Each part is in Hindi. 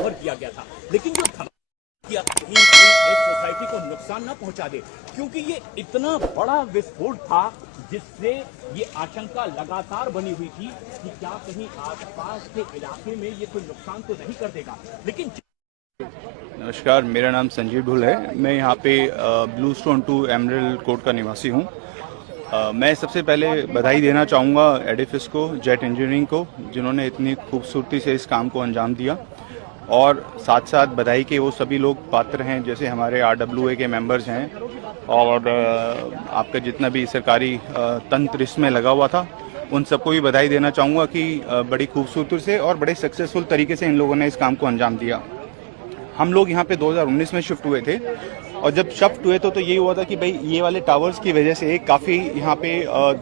कवर किया गया था, लेकिन जो किया इस सोसाइटी को नुकसान न पहुंचा दे, क्योंकि ये इतना बड़ा विस्फोट था जिससे ये आशंका लगातार बनी हुई थी कि क्या कहीं आसपास के इलाके में ये कोई नुकसान तो नहीं कर देगा। लेकिन नमस्कार, मेरा नाम संजीव ढुल है। मैं यहाँ पे ब्लू स्टोन 2 एमरल्ड कोर्ट का निवासी हूँ। मैं सबसे पहले बधाई देना चाहूँगा एडिफिस को, जेट इंजीनियरिंग को, जिन्होंने इतनी खूबसूरती से इस काम को अंजाम दिया, और साथ साथ बधाई के वो सभी लोग पात्र हैं जैसे हमारे RWA के मेंबर्स हैं, और आपका जितना भी सरकारी तंत्र इसमें लगा हुआ था, उन सबको भी बधाई देना चाहूँगा कि बड़ी खूबसूरती से और बड़े सक्सेसफुल तरीके से इन लोगों ने इस काम को अंजाम दिया। हम लोग यहाँ पे 2019 में शिफ्ट हुए थे, और जब शिफ्ट हुए तो यही हुआ था कि भाई ये वाले टावर्स की वजह से काफ़ी यहाँ पे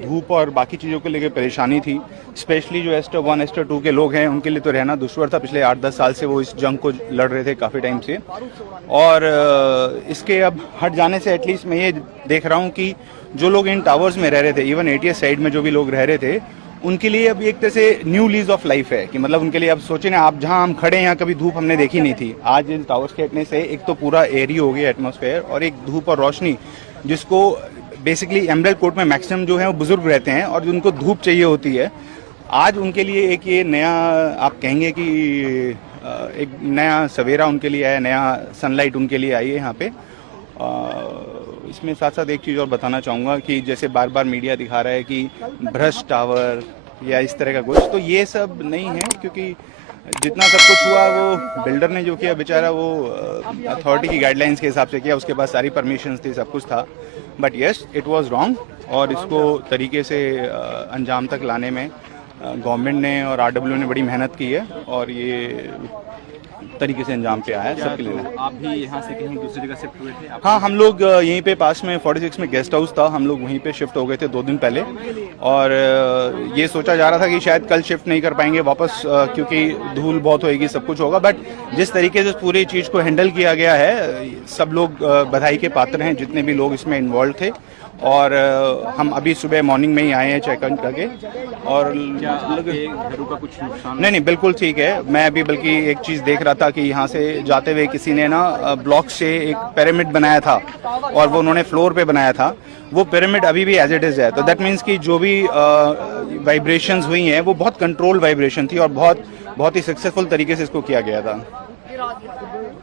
धूप और बाकी चीज़ों को लेकर परेशानी थी। स्पेशली जो एस्टर 1 एस्टर 2 के लोग हैं उनके लिए तो रहना दुश्वार था। पिछले 8-10 साल से वो इस जंग को लड़ रहे थे काफ़ी टाइम से, और इसके अब हट जाने से एटलीस्ट मैं ये देख रहा हूँ कि जो लोग इन टावर्स में रह रहे थे, इवन ATS साइड में जो भी लोग रह रहे थे, उनके लिए अब एक तरह से न्यू लीज ऑफ लाइफ है कि मतलब उनके लिए अब सोचे ना, आप जहां हम खड़े हैं यहाँ कभी धूप हमने देखी नहीं थी। आज इन टावर्स के हटने से एक तो पूरा एरी हो गया एटमॉस्फेयर, और एक धूप और रोशनी, जिसको बेसिकली एमरल्ड कोर्ट में मैक्सिमम जो है वो बुजुर्ग रहते हैं और जिनको धूप चाहिए होती है, आज उनके लिए एक ये नया, आप कहेंगे कि एक नया सवेरा उनके लिए आया, नया सनलाइट उनके लिए आई है यहाँ पे। इसमें साथ साथ एक चीज़ और बताना चाहूँगा कि जैसे बार बार मीडिया दिखा रहा है कि भ्रष्ट टावर या इस तरह का कुछ, तो ये सब नहीं है, क्योंकि जितना सब कुछ हुआ वो बिल्डर ने जो किया बेचारा वो अथॉरिटी की गाइडलाइंस के हिसाब से किया, उसके पास सारी परमिशंस थी, सब कुछ था, but yes it was wrong, और इसको तरीके से अंजाम तक लाने में गवर्नमेंट ने और RWA ने बड़ी मेहनत की है, और ये तरीके से अंजाम पे आया सबके लिए। तो आप भी यहाँ से कहीं दूसरी जगह शिफ्ट हुए थे? हाँ, हम लोग यहीं पे पास में 46 में गेस्ट हाउस था, हम लोग वहीं पे शिफ्ट हो गए थे 2 दिन पहले, और ये सोचा जा रहा था कि शायद कल शिफ्ट नहीं कर पाएंगे वापस, क्योंकि धूल बहुत होएगी, सब कुछ होगा, बट जिस तरीके से पूरी चीज़ को हैंडल किया गया है, सब लोग बधाई के पात्र हैं जितने भी लोग इसमें इन्वॉल्व थे। और हम अभी सुबह मॉर्निंग में ही आए हैं चेक इन करके, और घरों का कुछ नुकसान? नहीं, बिल्कुल ठीक है। मैं अभी बल्कि एक चीज़ देख रहा था कि यहाँ से जाते हुए किसी ने ना ब्लॉक से एक पिरामिड बनाया था, और वो उन्होंने फ्लोर पे बनाया था, वो पिरामिड अभी भी एज इट इज़ है, तो दैट मीन्स कि जो भी वाइब्रेशंस हुई हैं वो बहुत कंट्रोल वाइब्रेशन थी, और बहुत ही सक्सेसफुल तरीके से इसको किया गया था।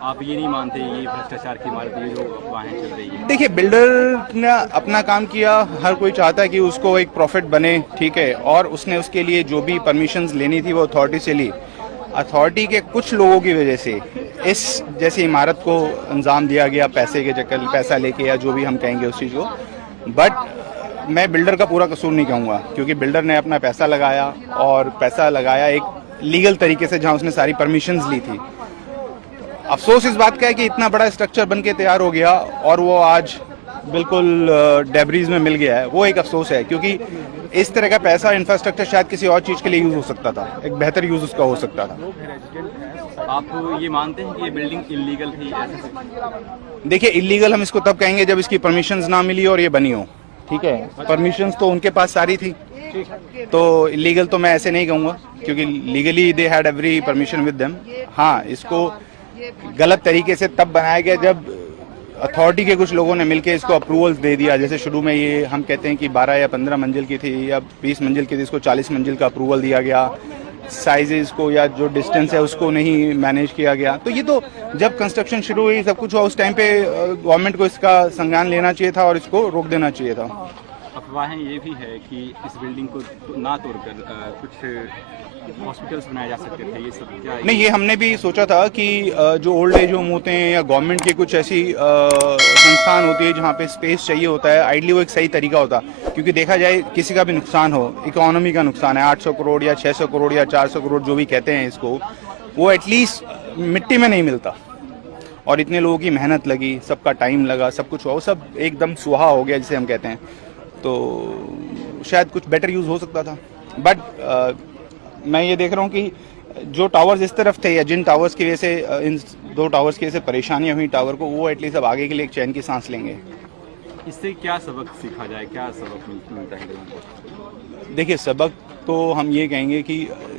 आप ये नहीं मानते ये भ्रष्टाचार की इमारत जो वाहन चल रही है? देखिए, बिल्डर ने अपना काम किया, हर कोई चाहता है कि उसको एक प्रॉफिट बने, ठीक है, और उसने उसके लिए जो भी परमिशंस लेनी थी वो अथॉरिटी से ली। अथॉरिटी के कुछ लोगों की वजह से इस जैसी इमारत को अंजाम दिया गया, पैसे के चक्कर, पैसा लेके या जो भी हम कहेंगे उस चीज़ को, बट मैं बिल्डर का पूरा कसूर नहीं कहूँगा, क्योंकि बिल्डर ने अपना पैसा लगाया, और पैसा लगाया एक लीगल तरीके से जहाँ उसने सारी परमिशंस ली थी। अफसोस इस बात का है कि इतना बड़ा स्ट्रक्चर बनके तैयार हो गया और वो आज बिल्कुल डेब्रीज में मिल गया है, वो एक अफसोस है, क्योंकि इस तरह का पैसा, इंफ्रास्ट्रक्चर शायद किसी और चीज़ के लिए यूज़ हो सकता था, एक बेहतर यूज़ उसका हो सकता था। आप ये मानते हैं कि ये बिल्डिंग इलीगल थी? देखिए, इलीगल हम इसको तब कहेंगे जब इसकी परमिशंस ना मिली और ये बनी हो, ठीक है। परमिशंस तो उनके पास सारी थी, तो इलीगल तो मैं ऐसे नहीं कहूँगा, क्योंकि legally they had every permission with them. हाँ, इसको गलत तरीके से तब बनाया गया जब अथॉरिटी के कुछ लोगों ने मिलकर इसको अप्रूवल्स दे दिया। जैसे शुरू में ये हम कहते हैं कि 12 या 15 मंजिल की थी या 20 मंजिल की थी, इसको 40 मंजिल का अप्रूवल दिया गया। साइजेस को या जो डिस्टेंस है उसको नहीं मैनेज किया गया। तो ये तो जब कंस्ट्रक्शन शुरू हुई, सब कुछ हुआ, उस टाइम पे गवर्नमेंट को इसका संज्ञान लेना चाहिए था और इसको रोक देना चाहिए था। अफवाहें ये भी है कि इस बिल्डिंग को ना तोड़कर कुछ हॉस्पिटल्स बनाए जा सकते थे, ये सब क्या? नहीं, ये हमने भी सोचा था कि जो ओल्ड एज होम होते हैं या गवर्नमेंट की कुछ ऐसी संस्थान होती है जहाँ पे स्पेस चाहिए होता है, आइडली वो एक सही तरीका होता, क्योंकि देखा जाए किसी का भी नुकसान हो, इकोनॉमी का नुकसान है, 800 करोड़ या 600 करोड़ या 400 करोड़ जो भी कहते हैं इसको, वो एटलीस्ट मिट्टी में नहीं मिलता। और इतने लोगों की मेहनत लगी, सबका टाइम लगा, सब कुछ हुआ, वो सब एकदम सुहा हो गया जिसे हम कहते हैं, तो शायद कुछ बेटर यूज़ हो सकता था। बट मैं ये देख रहा हूँ कि जो टावर्स इस तरफ थे या जिन टावर्स की वजह से, इन 2 टावर्स की वजह से परेशानियां हुई टावर को, वो एटलीस्ट अब आगे के लिए एक चैन की सांस लेंगे। इससे क्या सबक सीखा जाए, क्या सबक मिलता है? देखिए, सबक तो हम ये कहेंगे कि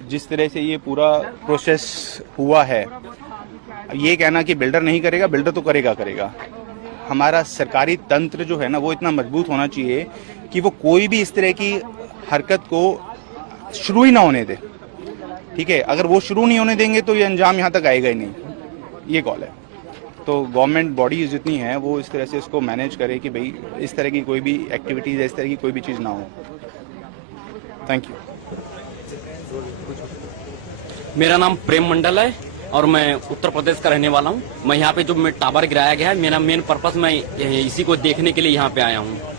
जिस तरह से ये पूरा प्रोसेस हुआ है, अब ये कहना कि बिल्डर नहीं करेगा, बिल्डर तो करेगा। हमारा सरकारी तंत्र जो है ना वो इतना मजबूत होना चाहिए कि वो कोई भी इस तरह की हरकत को शुरू ही ना होने दे। ठीक है, अगर वो शुरू नहीं होने देंगे तो ये अंजाम यहाँ तक आएगा ही नहीं, ये कॉल है। तो गवर्नमेंट बॉडीज जितनी हैं वो इस तरह से इसको मैनेज करे कि भाई इस तरह की कोई भी एक्टिविटीज, इस तरह की कोई भी चीज़ ना हो। Thank you. मेरा नाम प्रेम मंडल है और मैं उत्तर प्रदेश का रहने वाला हूँ। मैं यहाँ पे जो टावर गिराया गया है, मेरा मेन पर्पस मैं इसी को देखने के लिए यहाँ पे आया हूँ।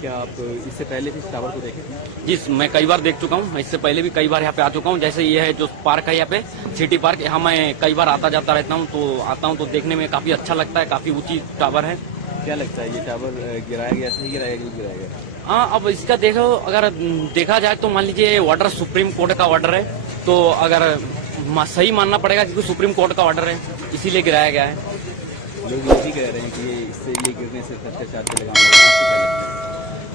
क्या आप इससे पहले भी इस टावर को देखे थे? जी, मैं कई बार देख चुका हूँ। इससे पहले भी कई बार यहाँ पे आ चुका हूँ। जैसे ये है जो पार्क है यहाँ पे, सिटी पार्क, यहाँ मैं कई बार आता जाता रहता हूँ। तो आता हूँ तो देखने में काफी अच्छा लगता है, काफी ऊंची टावर है। क्या लगता है ये टावर गिराया गया, सही गिराया गया? हाँ, अब इसका देखो, अगर देखा जाए तो मान लीजिए ऑर्डर सुप्रीम कोर्ट का ऑर्डर है, तो अगर सही मानना पड़ेगा क्योंकि सुप्रीम कोर्ट का ऑर्डर है, इसीलिए गिराया गया है। लोग ये भी कह रहे हैं कि ये गिरने से भ्रष्टाचार चलेगा।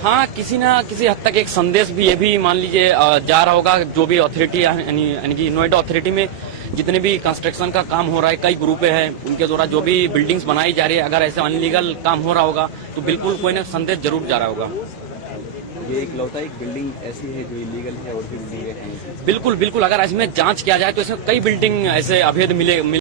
हाँ, किसी ना किसी हद तक एक संदेश भी ये भी मान लीजिए जा रहा होगा। जो भी अथॉरिटी यानी कि नोएडा अथॉरिटी में जितने भी कंस्ट्रक्शन का काम हो रहा है, कई ग्रुप हैं, उनके द्वारा जो भी बिल्डिंग्स बनाई जा रही है, अगर ऐसे अनलीगल काम हो रहा होगा तो बिल्कुल कोई ना संदेश जरूर जा रहा होगा। ये एक लौटा एक बिल्डिंग ऐसी है जो इलीगल है और भी बिल्डिंग है? बिल्कुल, अगर इसमें जांच किया जाए तो इसमें कई बिल्डिंग ऐसे अवैध मिले